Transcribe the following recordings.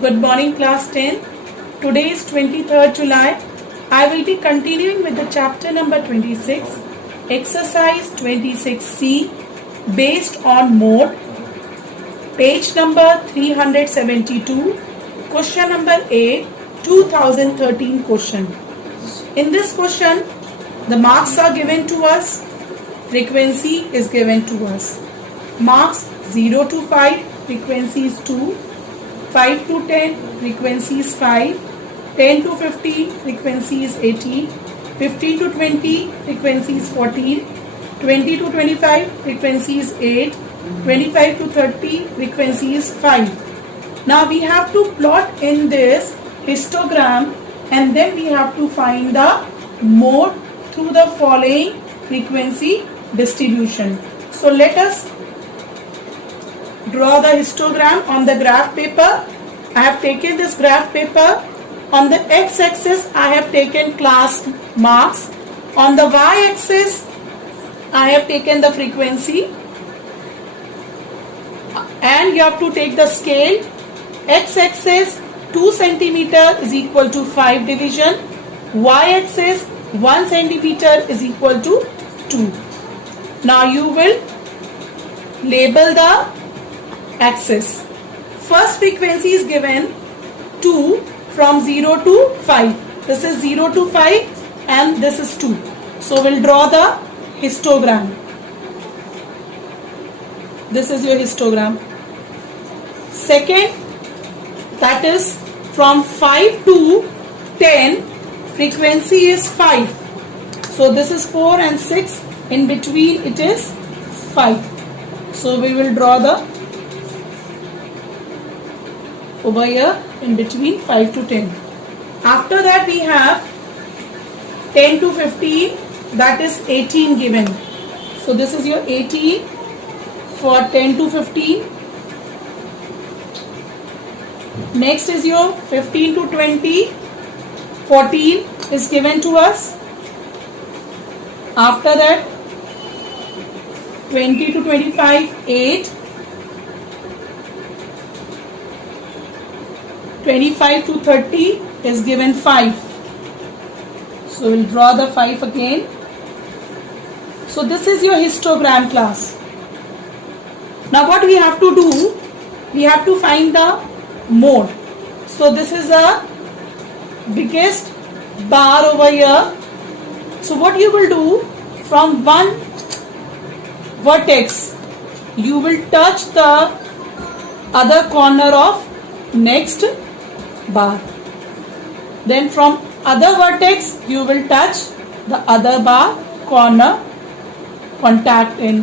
Good morning class 10. Today is 23rd July. I will be continuing with the chapter number 26, exercise 26C based on mode, page number 372, question number 8, 2013 question. In this question, the marks are given to us, frequency is given to us. Marks 0 to 5, frequency is 2, 5 to 10, frequency is 5, 10 to 15, frequency is 18, 15 to 20, frequency is 14, 20 to 25, frequency is 8, 25 to 30, frequency is 5. Now we have to plot in this histogram and then we have to find the mode through the following frequency distribution. So let us draw the histogram on the graph paper. I have taken this graph paper. On the x-axis I have taken class marks. On the y-axis I have taken the frequency. And you have to take the scale. X-axis 2 centimeter is equal to 5 division. Y-axis 1 centimeter is equal to 2. Now you will label the axis. First frequency is given 2 from 0 to 5. This is 0 to 5 and this is 2. So we'll draw the histogram. This is your histogram. Second, that is from 5 to 10, frequency is 5. So this is 4 and 6. In between it is 5. So we will draw the over here in between 5 to 10. After that we have 10 to 15, that is 18 given. So this is your 18 for 10 to 15. Next is your 15 to 20, 14 is given to us. After that 20 to 25, 8. 25 to 30 is given 5. So we'll draw the 5 again. So this is your histogram class. Now what we have to do? We have to find the mode. So this is the biggest bar over here. So what you will do, from one vertex you will touch the other corner of next bar. Then from other vertex you will touch the other bar corner, contact in.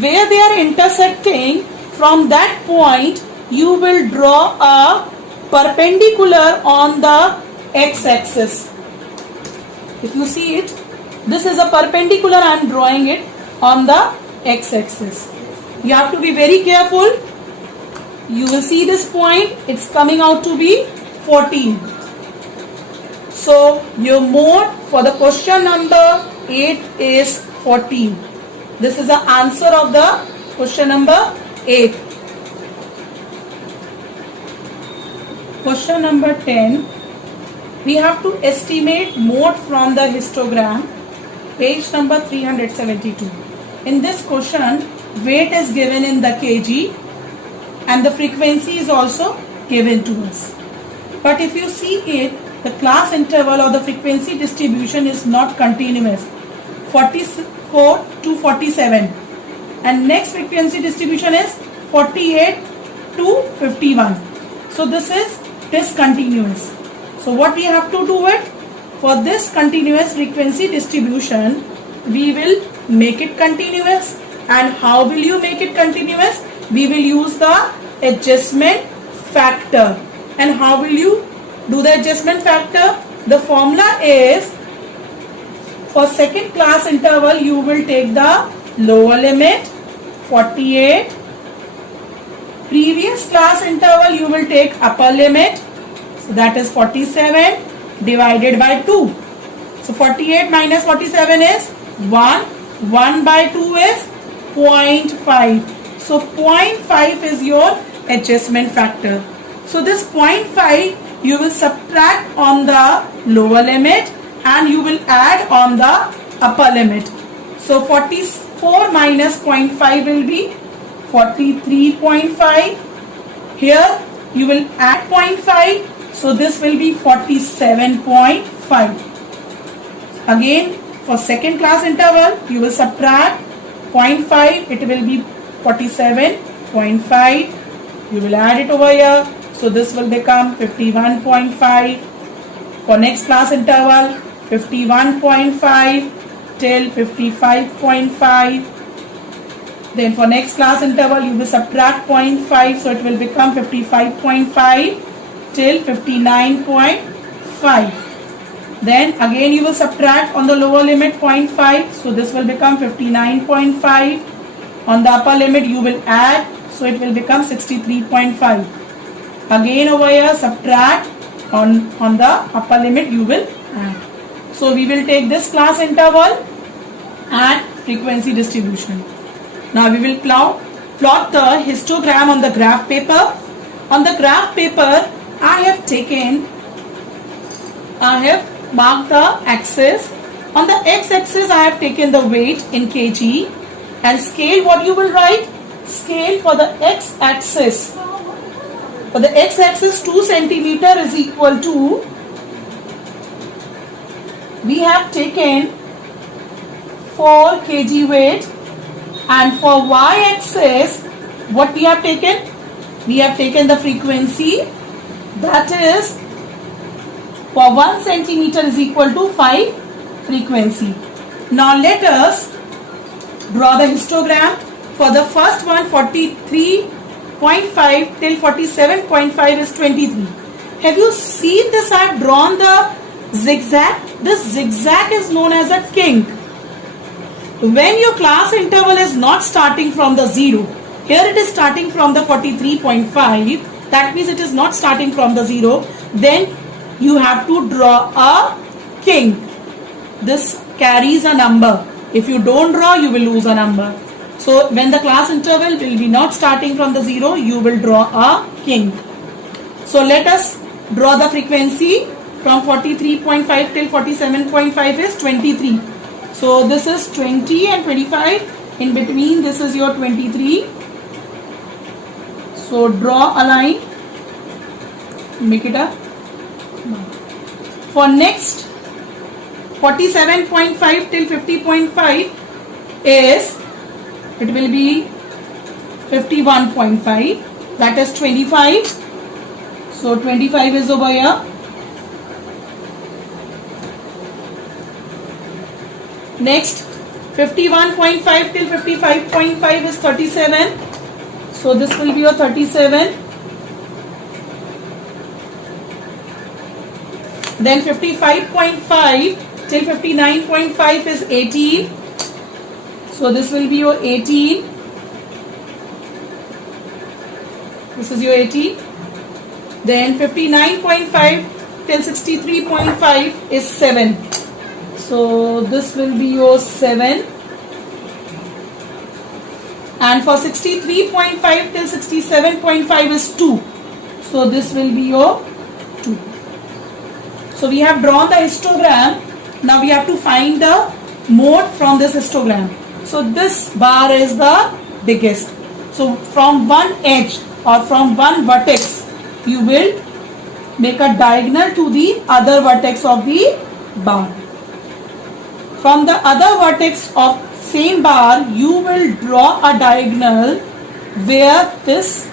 Where they are intersecting, from that point you will draw a perpendicular on the x-axis. If you see it, this is a perpendicular, I am drawing it on the x-axis. You have to be very careful. You will see this point, it's coming out to be 14. So your mode for the question number 8 is 14. This is the answer of the question number 8. Question number 10. We have to estimate mode from the histogram, page number 372. In this question, weight is given in the kg and the frequency is also given to us. But if you see it, the class interval or the frequency distribution is not continuous. 44 to 47. And next frequency distribution is 48 to 51. So this is discontinuous. So what we have to do it? For this continuous frequency distribution, we will make it continuous. And how will you make it continuous? We will use the adjustment factor. And how will you do the adjustment factor? The formula is, for second class interval you will take the lower limit 48. Previous class interval you will take upper limit, so that is 47 divided by 2. So 48 minus 47 is 1. 1 by 2 is 0.5. So 0.5 is your adjustment factor. So this 0.5 you will subtract on the lower limit and you will add on the upper limit. So 44 minus 0.5 will be 43.5. Here you will add 0.5. So this will be 47.5. Again, for second class interval, you will subtract 0.5. It will be 47.5. You will add it over here. So this will become 51.5. For next class interval, 51.5 till 55.5. Then for next class interval, you will subtract 0.5. So it will become 55.5 till 59.5. Then again you will subtract on the lower limit 0.5. So this will become 59.5. On the upper limit you will add. So it will become 63.5. Again over here subtract. On the upper limit you will add. So we will take this class interval and frequency distribution. Now we will plot the histogram on the graph paper. On the graph paper I have marked the axis. On the x-axis I have taken the weight in kg, and scale, what you will write? Scale for the x-axis. For the x-axis 2 centimeter is equal to, we have taken 4 kg weight, and for y-axis what we have taken? We have taken the frequency, that is for 1 centimeter is equal to 5 frequency. Now let us draw the histogram. For the first one, 43.5 till 47.5 is 23. Have you seen this? I have drawn the zigzag. This zigzag is known as a kink. When your class interval is not starting from the 0, here it is starting from the 43.5, that means it is not starting from the 0, then you have to draw a kink. This carries a number. If you don't draw, you will lose a number. So when the class interval will be not starting from the 0, you will draw a kink. So let us draw the frequency from 43.5 till 47.5 is 23. So this is 20 and 25. In between this is your 23. So draw a line. Make it up. For next 47.5 till 50.5 is, it will be 51.5, that is 25. So 25 is over here. Next 51.5 till 55.5 is 37. So this will be your 37. Then 55.5 till 59.5 is 18. So this will be your 18. This is your 18. Then 59.5 till 63.5 is 7. So this will be your 7. And for 63.5 till 67.5 is 2. So this will be your 2. So we have drawn the histogram. Now we have to find the mode from this histogram. So this bar is the biggest. So from one edge or from one vertex, you will make a diagonal to the other vertex of the bar. From the other vertex of same bar, you will draw a diagonal where this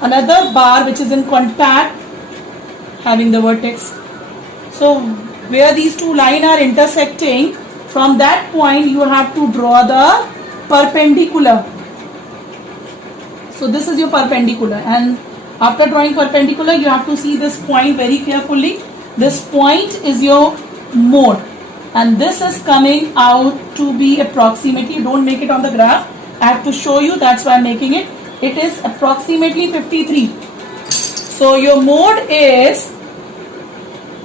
another bar which is in contact having the vertex. So where these two lines are intersecting, from that point you have to draw the perpendicular. So this is your perpendicular, and after drawing perpendicular you have to see this point very carefully. This point is your mode, and this is coming out to be approximately, don't make it on the graph, I have to show you, that's why I'm making it. It is approximately 53. So your mode is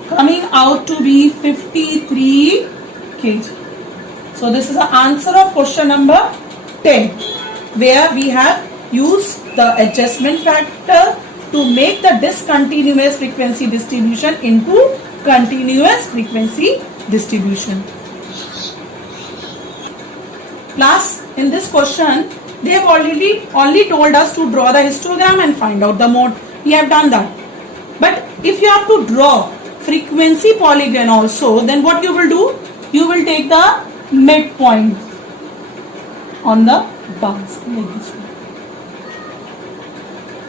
coming out to be 53 kg. So this is the answer of question number 10, where we have used the adjustment factor to make the discontinuous frequency distribution into continuous frequency distribution. Class, in this question, they have already only told us to draw the histogram and find out the mode. We have done that. But if you have to draw frequency polygon also, then what you will do? You will take the midpoint on the bars like this one,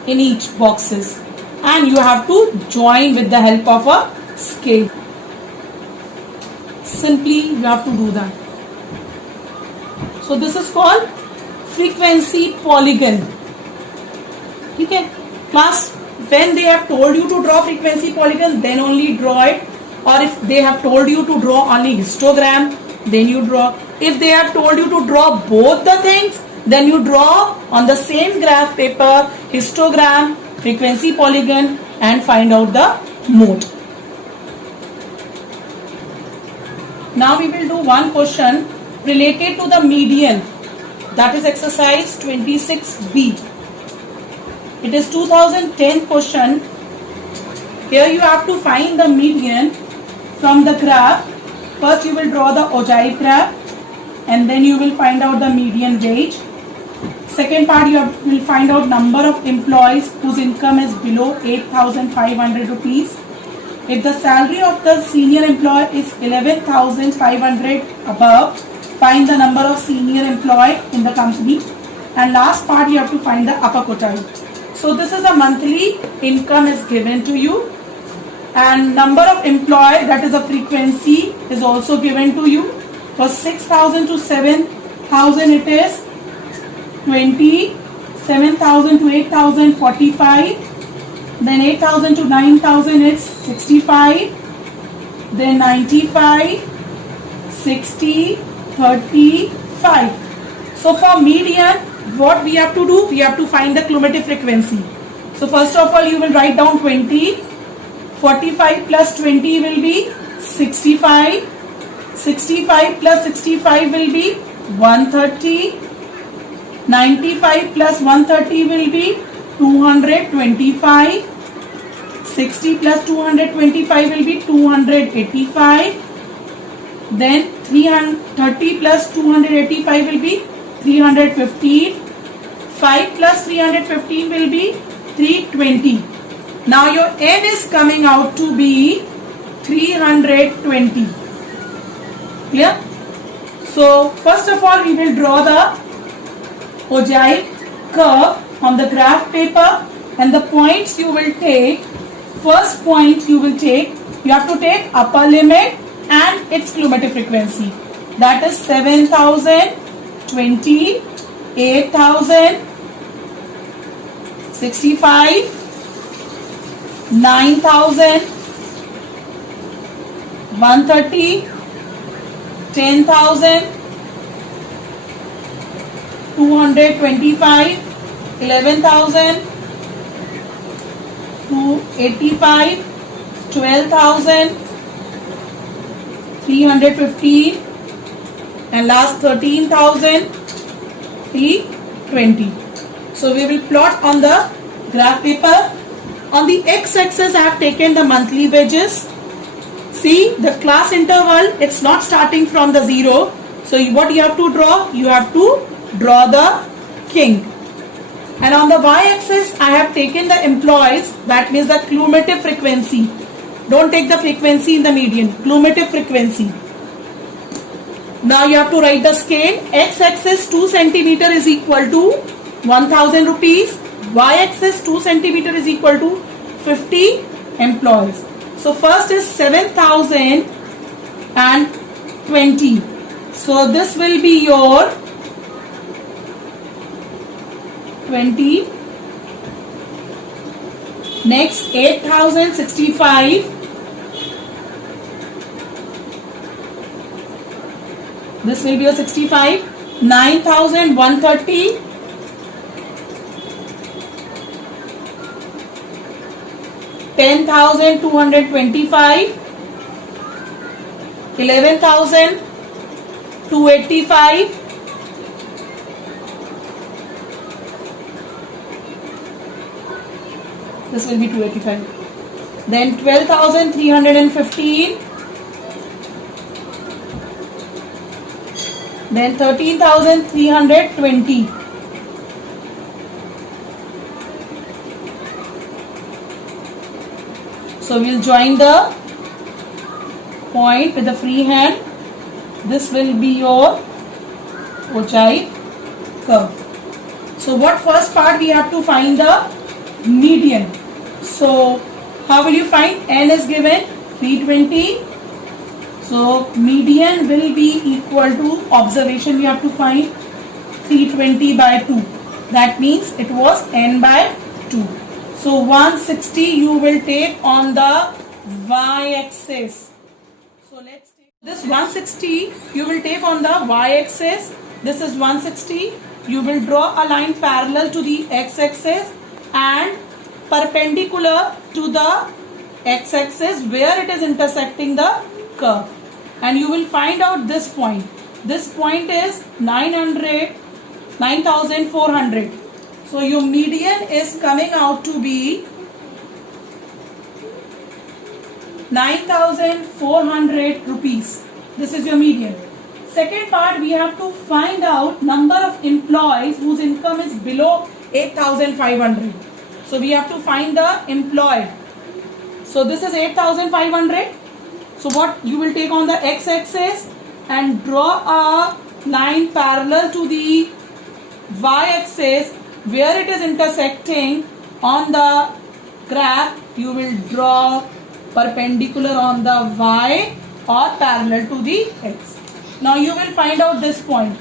in each boxes, and you have to join with the help of a scale. Simply you have to do that. So this is called frequency polygon. Okay, class, when they have told you to draw frequency polygon, then only draw it. Or if they have told you to draw only histogram, then you draw. If they have told you to draw both the things, then you draw on the same graph paper histogram, frequency polygon, and find out the mode. Now we will do one question related to the median, that is exercise 26B. It is 2010 question. Here you have to find the median from the graph. First you will draw the ogive graph and then you will find out the median wage. Second part, you will find out number of employees whose income is below 8,500 rupees. If the salary of the senior employee is 11,500 above, find the number of senior employee in the company. And last part, you have to find the upper quotile. So this is a monthly income is given to you, and number of employee, that is a frequency, is also given to you. For 6,000 to 7,000 it is 20, 7,000 to 8,000 45, then 8,000 to 9,000 it's 65, then 95, 60, 35. So for median, what we have to do? We have to find the cumulative frequency. So first of all, you will write down 20, 45 plus 20 will be 65, 65 plus 65 will be 130, 95 plus 130 will be 225, 60 plus 225 will be 285, then 330 plus 285 will be 315, 5 plus 315 will be 320. Now your n is coming out to be 320. Clear? So first of all, we will draw the ogive curve on the graph paper, and the points you will take, first point you will take, you have to take upper limit and its cumulative frequency, that is 7,000, 20, 8,000, 65, 9,000, 130, 10,000, 225, 11,000, 285, 12,000, 315, and last 13,000, 320. So we will plot on the graph paper. On the x-axis I have taken the monthly wages. See the class interval, it's not starting from the 0. So what you have to draw? You have to draw the king. And on the y-axis I have taken the employees, that means the cumulative frequency. Don't take the frequency in the median, cumulative frequency. Now you have to write the scale. X-axis 2 centimeter is equal to 1,000 rupees. Y-axis 2 centimeter is equal to 50 employees. So first is 7,020. So this will be your 20. Next 8,065. This will be your 65. 9,130. 10,225, 11,285, 13,000, This will be 285. Then 12,315. Then 13,320. So we'll join the point with the free hand. This will be your ऊंचाई curve. So what first part we have to find the median. So how will you find? N is given 320. So median will be equal to observation. We have to find 320 by 2. That means it was n by 2. So 160 you will take on the y-axis. So let's take this 160 you will take on the y-axis. This is 160. You will draw a line parallel to the x-axis and perpendicular to the x-axis where it is intersecting the curve. And you will find out this point. This point is 9,400. So your median is coming out to be 9,400 rupees. This is your median. Second part, we have to find out number of employees whose income is below 8,500. So we have to find the employee. So this is 8,500. So what you will take on the x-axis and draw a line parallel to the y-axis where it is intersecting on the graph. You will draw perpendicular on the y or parallel to the x. Now you will find out this point.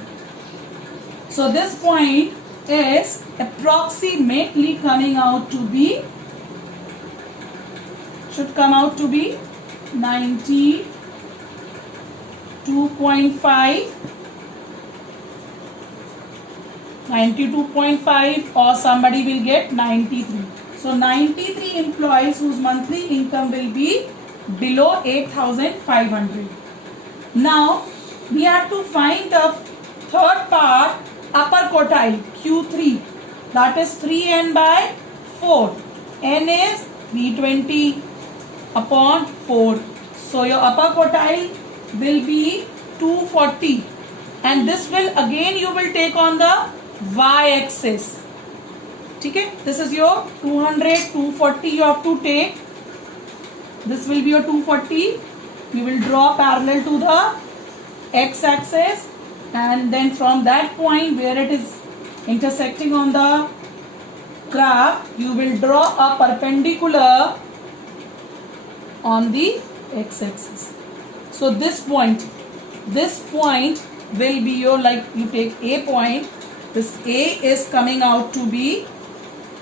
So this point is approximately coming out to be, should come out to be 92.5 or somebody will get 93. So 93 employees whose monthly income will be below 8,500. Now we have to find the third part, upper quartile Q3, that is 3n by 4. N is 320 upon 4. So your upper quartile will be 240 and this will again you will take on the y-axis. Okay, this is your 200, 240 you have to take. This will be your 240. You will draw parallel to the x-axis and then from that point where it is intersecting on the graph, you will draw a perpendicular on the x-axis. So this point will be your, like you take A point, this A is coming out to be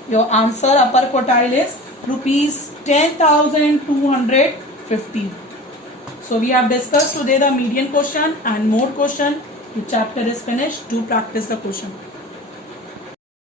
your answer. Upper quartile is rupees 10,250. So we have discussed today the median question and mode question. The chapter is finished. Do practice the question.